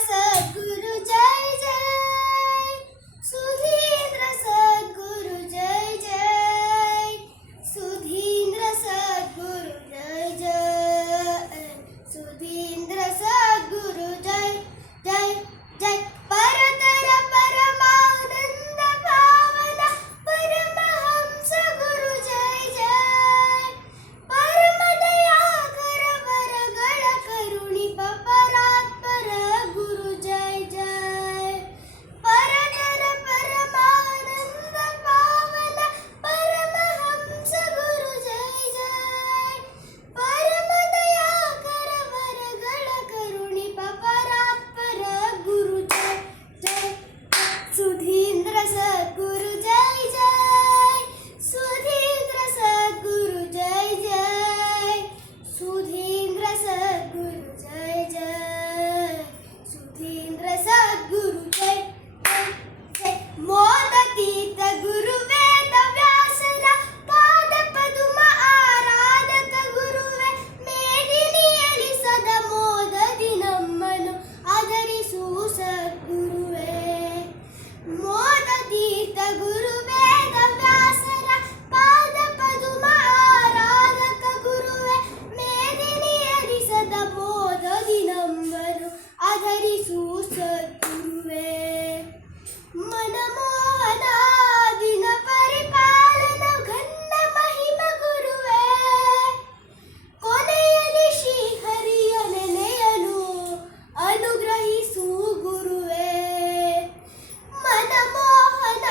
सद्गुरु जय जय, सुधींद्र सद्गुरु जय जय, सुधींद्र सद्गुरु जय जय, सुधींद्र सद्गुरु जय जय जय। परतर परमानंद पावन परमहंस गुरु जय जय, परम दयाकर वरಗಳ ಕರುಣಿಪ ಪರಾತ್ಪರ ಗುರು ಜಯ ಜಯ। ಪರತರ ಪರಮಾನಂದ ಪಾವನ ಪರಮಹಂಸ ಗುರು ಜಯ ಜಯ, ಪರಮ ದಯಾಕರ ವರಗಳ ಕರುಣಿಪ ಪರಾತ್ಪರ ಗುರು ಜಯ ಜಯ। ಸುಧೀಂದ್ರ ಸದ್ಗುರು ಜಯ ಜಯ, ಸುಧೀಂದ್ರ ಸದ್ಗುರು ಜಯ ಜಯ, ಸುಧೀಂದ್ರ ಸದ್ಗುರು ಜಯ ಜಯ, ಸುಧೀಂದ್ರ ಸದ್ಗುರು ಜಯ ಜಯ। ಮೋದತೀತ ಗುರು ವೇದ ವ್ಯಾಸರ ಪಾದ ಪದುಮ ಆರಾಧಕ ಗುರುವೆ, ಮೇದಿನಿಯಲಿ ಸದಾ ಮೋದದಿ ನಮ್ಮನು ಆಧರಿಸು ಸದ್ಗುರುವೇ। ಮೋದತೀತ ಗುರು ವೇದ ವ್ಯಾಸರ ಪಾದ ಪದುಮ ಆರಾಧಕ ಗುರುವೆ, ಮೇದಿನಿಯಲಿ ಸದಾ ಮೋದದಿ ನಮ್ಮನು ಆಧರಿಸು ಸದ್ಗುರುವೇ। ಮನಮೋಹನ ದಿನ ಪರಿಪಾಲನ ಘನ್ನ ಮಹಿಮ ಗುರುವೇ, ಕೊನೆಯಲ್ಲಿ ಶ್ರೀಹರಿಯ ನೆನೆಯಲು ಅನುಗ್ರಹಿಸು ಗುರುವೇ। ಮನಮೋಹನ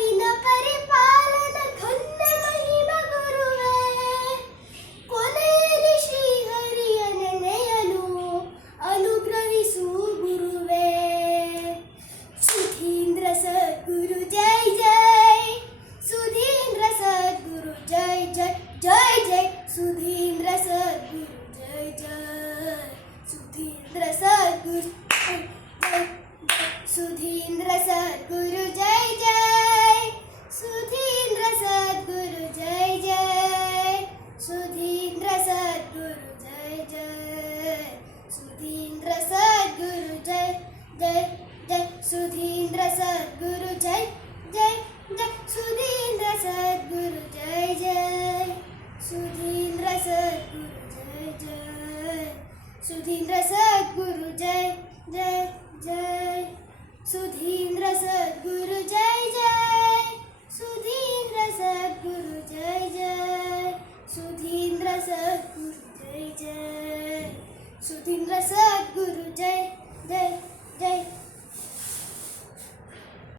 ದಿನ ಪರಿಪಾಲನ ಘನ್ನ ಮಹಿಮ ಗುರುವೇ, ಕೊನೆಯಲ್ಲಿ ಶ್ರೀಹರಿಯ ನೆನೆಯಲು ಅನುಗ್ರಹಿಸು ಗುರುವೇ। ಸುಧೀಂದ್ರ ಸದ್ಗುರು ಜಯ ಜಯ, ಸುಧೀಂದ್ರ ಸದ್ಗುರು ಜಯ ಜಯ ಜಯ ಜಯ, ಸುಧೀಂದ್ರ ಸದ್ಗುರು ಜಯ ಜಯ, ಸುಧೀಂದ್ರ ಸದ್ಗುರು ಜಯ ಜಯ, ಸುಧೀಂದ್ರ ಸದ್ಗುರು ಜಯ ಜಯ, ಸುಧೀಂದ್ರ ಸದ್ಗುರು ಜಯ ಜಯ, ಸುಧೀಂದ್ರ ಸದ್ಗುರು ಜಯ ಜಯ, ಸುಧೀಂದ್ರ ಸದ್ಗುರು ಜಯ ಜಯ ಜಯ, ಸುಧೀಂದ್ರ ಸದ್ಗುರು ಜಯ ಜಯ ಜಯ, ಸುಧೀಂದ್ರ ಸದ್ಗುರು ಜಯ ಜಯ, ಸುಧೀಂದ್ರ ಸದ್ಗುರು ಜಯ ಜಯ, ಸುಧೀಂದ್ರ ಸದ್ಗುರು ಜಯ